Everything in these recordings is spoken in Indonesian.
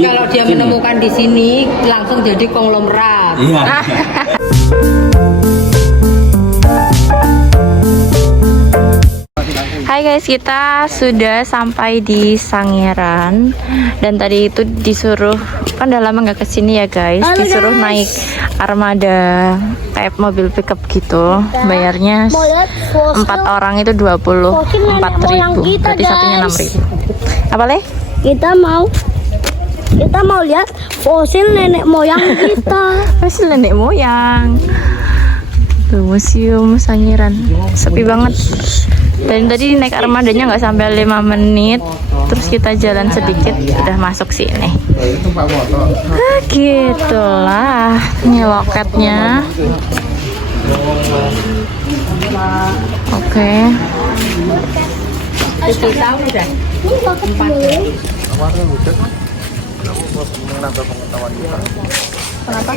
Kalau dia menemukan di sini langsung jadi konglomerat. Iya. Hai guys, kita sudah sampai di Sangiran dan tadi itu disuruh, kan udah lama nggak kesini ya guys, disuruh naik armada kayak mobil pickup gitu. Bayarnya 4 orang itu 24.000, berarti satunya 6.000. Apa leh? Kita mau lihat fosil nenek moyang kita. Fosil nenek moyang. Tuh, museum Sangiran sepi banget. Dan tadi naik armadanya nggak sampai 5 menit, terus kita jalan sedikit udah masuk sini. Gitulah ini loketnya. Oke. Kenapa?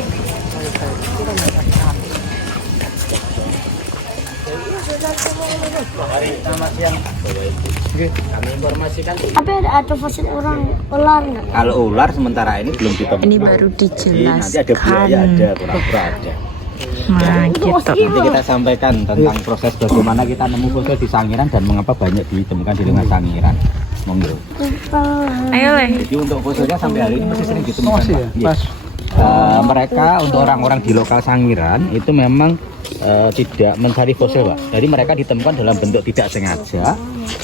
Kami informasikan. Apa ada fosil ular nggak? Kalau ular sementara ini belum ditemukan. Ini baru dijelaskan. Nanti ada buaya, ada kura-kura ada. Nah, gitu. Nanti kita sampaikan tentang proses bagaimana kita nemu fosil di Sangiran dan mengapa banyak ditemukan di lingkungan Sangiran. Monggo. Ayo leh. Jadi untuk fosilnya sampai hari ini masih sering ditemukan. Pak. Mereka untuk orang-orang di lokal Sangiran itu memang tidak mencari fosil, Pak. Jadi mereka ditemukan dalam bentuk tidak sengaja.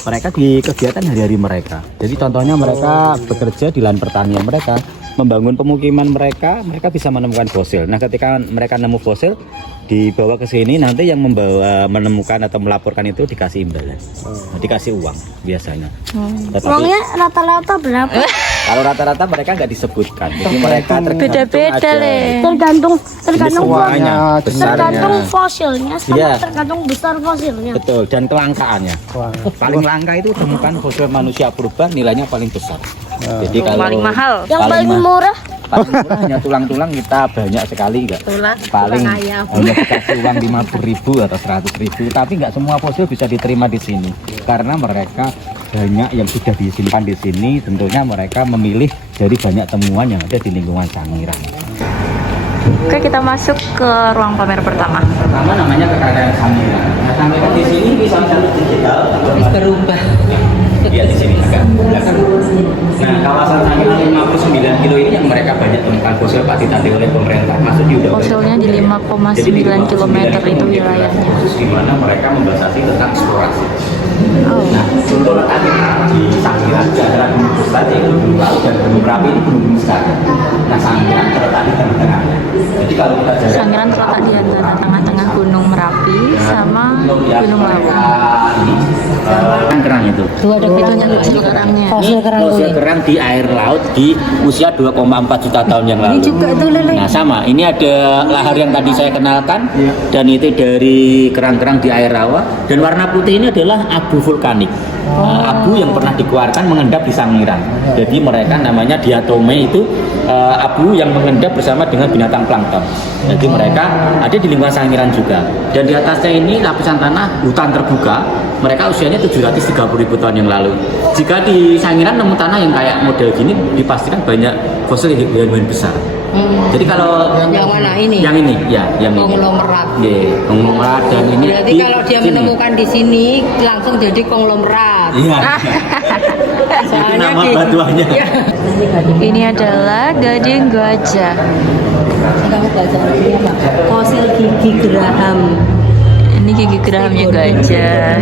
Mereka di kegiatan hari-hari mereka. Jadi contohnya mereka bekerja di lahan pertanian mereka, membangun pemukiman mereka bisa menemukan fosil. Nah, ketika mereka nemu fosil, dibawa ke sini, nanti yang menemukan atau melaporkan itu dikasih imbalan, dikasih uang biasanya. Tetapi, Uangnya rata-rata berapa? kalau rata-rata mereka nggak disebutkan, jadi mereka Beda-beda, Le. Tergantung besarnya. tergantung fosilnya sama Iya. tergantung besar fosilnya. Betul, dan kelangkaannya. Paling langka itu temukan fosil manusia purba, nilainya paling besar. Jadi kalau Paling mahal. Yang paling murah paling murah hanya tulang-tulang kita banyak sekali, enggak. Paling hanya dikasih uang 50.000 atau 100.000, tapi nggak semua fosil bisa diterima di sini karena mereka banyak yang sudah disimpan di sini. Tentunya mereka memilih dari banyak temuan yang ada di lingkungan Sangiran. Oke, kita masuk ke ruang pamer pertama. Pertama namanya kekayaan Sangiran. Nah, Sangiran di sini bisa satu digital Berubah. ya di sini agak belakang. Nah, kawasan Sangiran 59 kilo ini yang mereka banyak temukan fosil Pak ditandai oleh pemerintah, masuk di undang-undang. Fosilnya di 5,9 km itu wilayahnya. Khusus di mana mereka membatasi tentang eksplorasi. Oh. Nah, untuk letaknya di Sangiran di antara gunung besar yaitu Gunung Laut dan Gunung Merapi ini gunung besar. Nah, Sangiran terletak di tengah-tengahnya. Jadi kalau kita jalan Sangiran terletak di antara tengah-tengah Gunung Merapi sama Gunung Laut. Ini kerang itu. Tuh ada Itunya fosil kerangnya. fosil kerang Fosil kerang di air laut di usia 2,4 juta tahun yang lalu. Ini juga tuh, Lele. Nah, sama. Ini ada lahar yang tadi saya kenalkan dan itu dari kerang-kerang di air rawa, dan warna putih ini adalah abu vulkanik. Abu yang pernah dikeluarkan mengendap di Sangiran. Jadi mereka namanya diatome itu abu yang mengendap bersama dengan binatang plankton. Jadi mereka ada di lingkungan Sangiran juga. Dan di atasnya ini lapisan tanah hutan terbuka. Mereka usianya 730.000 tahun yang lalu. Jika di Sangiran nemu tanah yang kayak model gini, dipastikan banyak fosil hewan-hewan besar. Jadi kalau Yang mana ini? Yang ini, ya, yang ini. Konglomerat. Iya, konglomerat dan ini. Berarti kalau dia menemukan di sini langsung jadi konglomerat. Iya. Itu nama batuannya. Iya. Ini adalah gading gajah. Kamu baca ini apa? Fosil gigi geraham. Ini gigi gerahamnya gajah.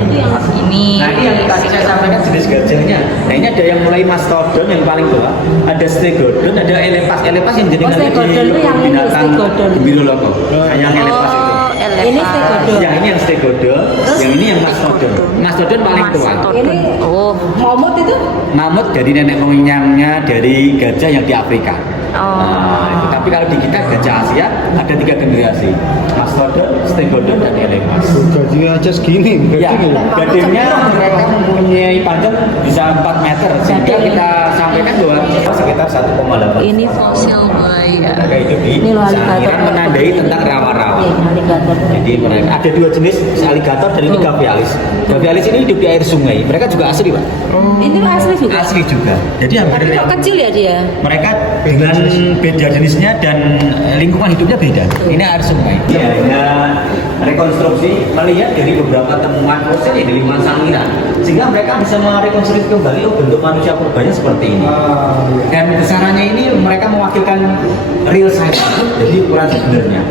Ini Nah, ini yang tadi saya sampaikan jenis gajahnya. Nah, ini ada yang mulai mastodon yang paling tua, ada stegodon, ada elepas. Elepas yang jadi Stegodon itu yang ini, stegodon. Bioloko. Nah, yang elepas itu. Ini stegodon. Yang ini yang stegodon, yang ini yang mastodon. Mastodon paling tua. Ini Oh. mamut itu? Mamut dari nenek moyangnya dari gajah yang di Afrika. Oh. Nah, itu. Tapi kalau di kita gajah Asia ada 3 generasi, mastodon, stegodon, dan elepas. Gajinya aja segini, Ya, gadingnya mereka mempunyai panjang bisa 4 meter, sehingga kita sampaikan bahwa sekitar 1,8. Ini fosil buaya. Mereka hidup di Ini loh, Sangiran, menandai tentang rawa-rawa. Iya, alligator. Jadi mereka ada 2 jenis alligator dan ini gavialis. Gavialis ini hidup di air sungai. Mereka juga asli, Pak. Ini asli juga. Asli juga. Jadi hampir Tapi kok kecil ya dia? mereka dengan beda jenisnya dan lingkungan hidupnya beda. Ini air sungai. Ya, rekonstruksi melihat dari beberapa temuan fosil yang di lingkungan Sangiran, sehingga mereka bisa merekonstruksi kembali bentuk manusia purbanya seperti ini. Dan besarannya ini mereka mewakilkan real size, jadi ukuran sebenarnya.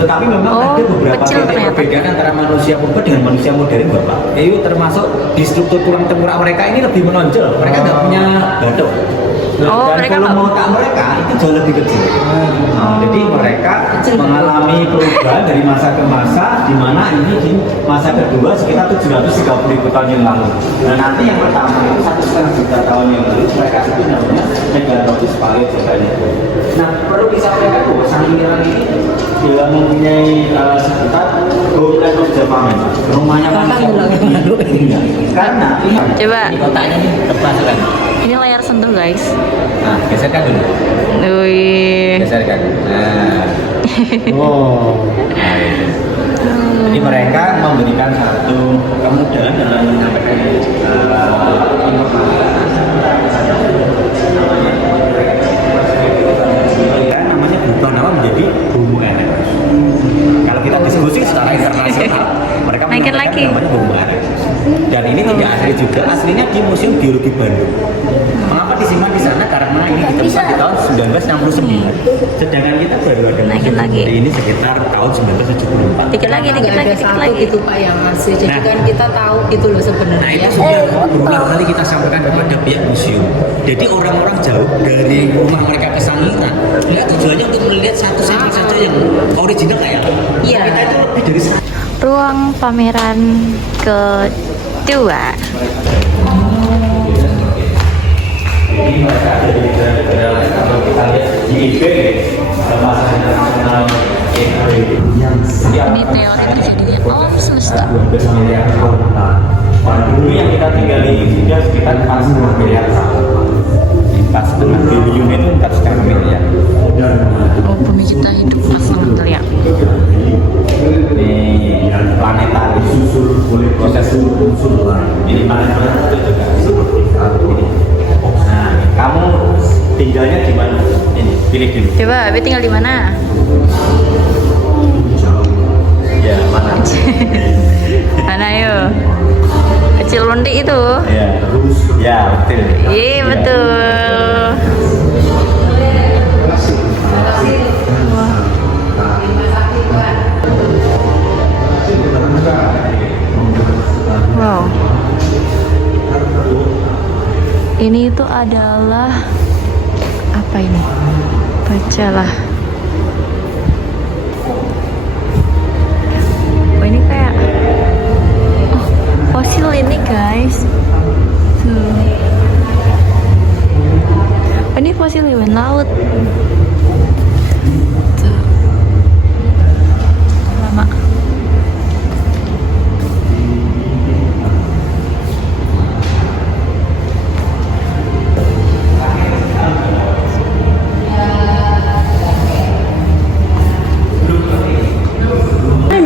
Tetapi memang ada beberapa kecil titik ternyata. perbedaan antara manusia purba dengan manusia modern, Bapak. Itu termasuk di struktur tulang tengkorak mereka ini lebih menonjol. Mereka nggak punya batuk. Oh, Dan mereka volume otak mereka itu jauh lebih kecil. Jadi mereka mengalami perubahan dari masa ke masa, di mana ini di masa kedua sekitar 730.000 tahun yang lalu. Dan nanti yang pertama itu 1,5 juta tahun yang lalu mereka itu namanya Megalodon Paleozoic. Nah, perlu disampaikan bahwa Sangiran ini bila mempunyai sekitar Homeland of Japan, rumahnya manusia. Karena Coba. ini kotaknya ini terpasang. Ini layar sentuh guys. Nah, geserkan dulu. Wih. Geserkan. Nah. Wow. Nah, itu. Jadi mereka memberikan satu kemudahan dalam menyampaikan namanya berubah nama menjadi Homo erectus. Kalau kita diskusi secara internasional, mereka Naikin menamakan lagi. namanya Homo erectus. Dan ini tidak asli juga, aslinya di Museum Biologi Bandung. Mengapa disimpan di sana? Karena ini ditemukan di tahun 1969. Sedangkan kita baru ada Naikin museum lagi. seperti ini sekitar tahun 1974. Dikit lagi, dikit Nggak lagi, ada dikit satu lagi. gitu Pak yang asli. Jadi Nah. kan kita tahu gitu loh Nah sebenarnya. itu sudah berulang kali kita sampaikan kepada pihak museum. Jadi orang-orang jauh dari rumah mereka ke Sangiran, ya tujuannya untuk melihat satu saja yang original kayak apa. Iya. Kita itu lebih dari Ruang pameran kedua. Jadi mereka ada di negara-negara kalau kita lihat di IPB, masa internasional Ini teori terjadinya alam semesta. 12 miliar tahun. Pada dulu yang kita tinggali sudah sekitar 4,5 miliar tahun. 4,5 billion itu 4,5 miliar. Oh, bumi kita hidup asal ya. Ini planetari proses ini planetari itu juga seperti ini. Nah, kamu tinggalnya di mana? Ini pilih dulu. Coba, Abi tinggal di mana? Ya mana? Mana yo? Kecil londik itu. Ya, ya betul. Iya betul. Wow. Ini itu adalah apa ini? Bacalah. Oh, ini kayak fosil ini guys. Tuh. Oh, ini fosil hewan laut. Tuh. Lama.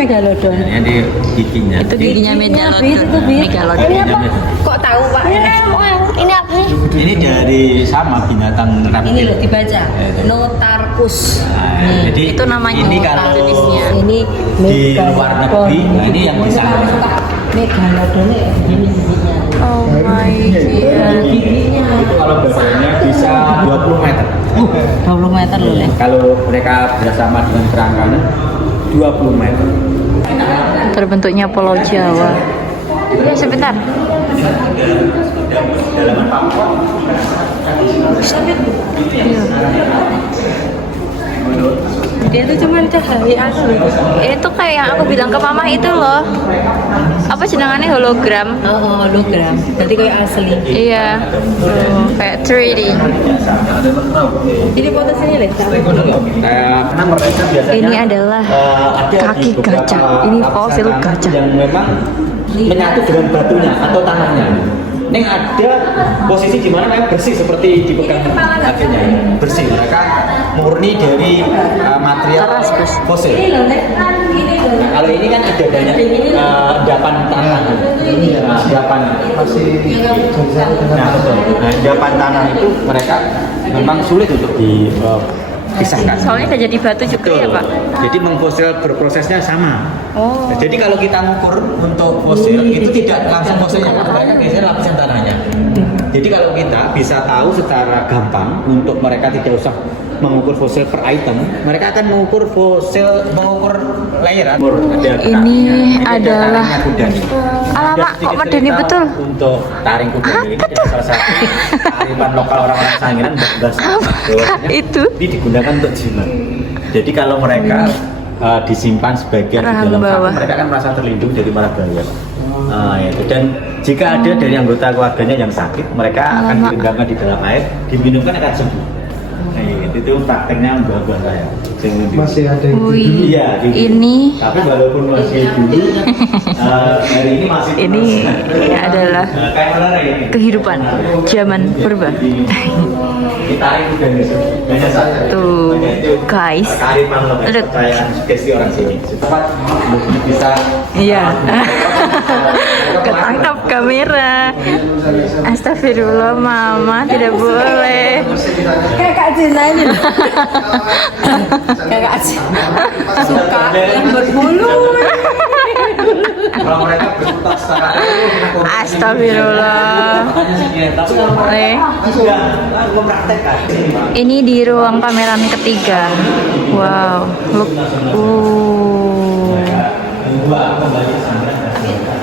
Megalodon. Ini di giginya. Itu giginya Megalodon. Itu bis. Megalodon. Ini apa? Kok tahu Pak? Ini apa sih? Ini dari sama binatang reptil. Ini loh dibaca. itu. Notarkus. Nah, jadi Itu namanya ini otak kalau jenisnya. Ini di luar negeri, nah ini yang di sana. Megalodon ya ini giginya. Oh my god. Giginya. Itu kalau badannya bisa 20 meter. 20 meter loh Le. Kalau mereka bersama dengan kerangkanya 20 meter. Terbentuknya Pulau Jawa. Ya sebentar. Dalaman Papua. Dia tuh cuma cahaya asli. Itu kayak yang aku bilang ke mama itu loh. Apa jenengannya hologram? Oh, hologram. Berarti kayak asli. Iya. Tuh, kayak 3D. Ini foto sini Le. Karena mereka biasanya Ini adalah ada kaki di beberapa gajah. Ini fosil lapisan gajah. yang memang menyatu dengan batunya atau tanahnya. Ini ada posisi di mana memang bersih seperti dipegang kakinya, bersih. Mereka murni dari material Keras, Bos. fosil. Nah, kalau ini kan ada banyak endapan tanah. Endapan nah, betul. Nah, endapan tanah itu mereka memang sulit untuk dipisahkan. Soalnya udah jadi batu juga ya, Pak. Jadi mengfosil berprosesnya sama. Oh. Nah, jadi kalau kita ngukur untuk fosil itu tidak langsung fosilnya, mereka geser lapisan tanahnya. Jadi kalau kita bisa tahu secara gampang untuk mereka tidak usah mengukur fosil per item, mereka akan mengukur layeran. Ini adalah alamak kok medeni betul. Untuk taring kudani ini adalah salah satu kearifan lokal orang-orang Sangiran Itu ini digunakan untuk jimat. Jadi kalau mereka disimpan sebagian di dalam bawah. saku, mereka akan merasa terlindung dari mara bahaya. Itu. Dan jika ada dari anggota keluarganya yang sakit, mereka akan direndamkan di dalam air, diminumkan akan sembuh. Itu prakteknya mbak-mbak saya. Masih ada yang Wih, Iya, ini tapi walaupun masih dulu, hari ini masih ini adalah kayak mana ini? kehidupan zaman purba. Ditarik udah banyak saja. Tuh, guys. Kearifan lokal, Lihat. kepercayaan sugesti orang sini. Cepat bisa. Iya. Ketangkap kamera. Astagfirullah, Mama tidak boleh. Kayak Kak Cina ini. Kayak Kak Cina. Suka yang berbulu. Kalau mereka bersuka secara Astagfirullah. tapi kalau mereka sudah mempraktekkan. Ini di ruang pameran ketiga. Wow, look.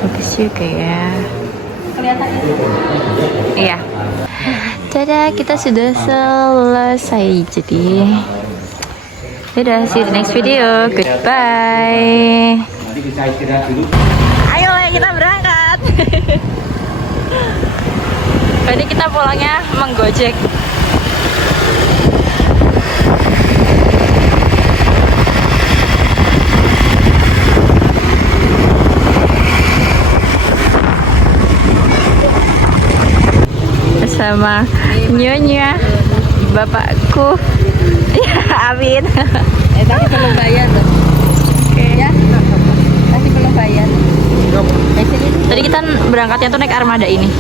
Bagus juga ya. Iya. Tada, kita sudah selesai. Jadi, dadah, see you the next video. Goodbye. Nanti bisa istirahat dulu. Ayo kita berangkat. Tadi kita pulangnya menggojek. Bersama nyonya bapakku. Ya, Amin. Tapi belum bayar loh. Oke. Ya. Masih belum bayar. Tadi kita berangkatnya tuh naik armada ini.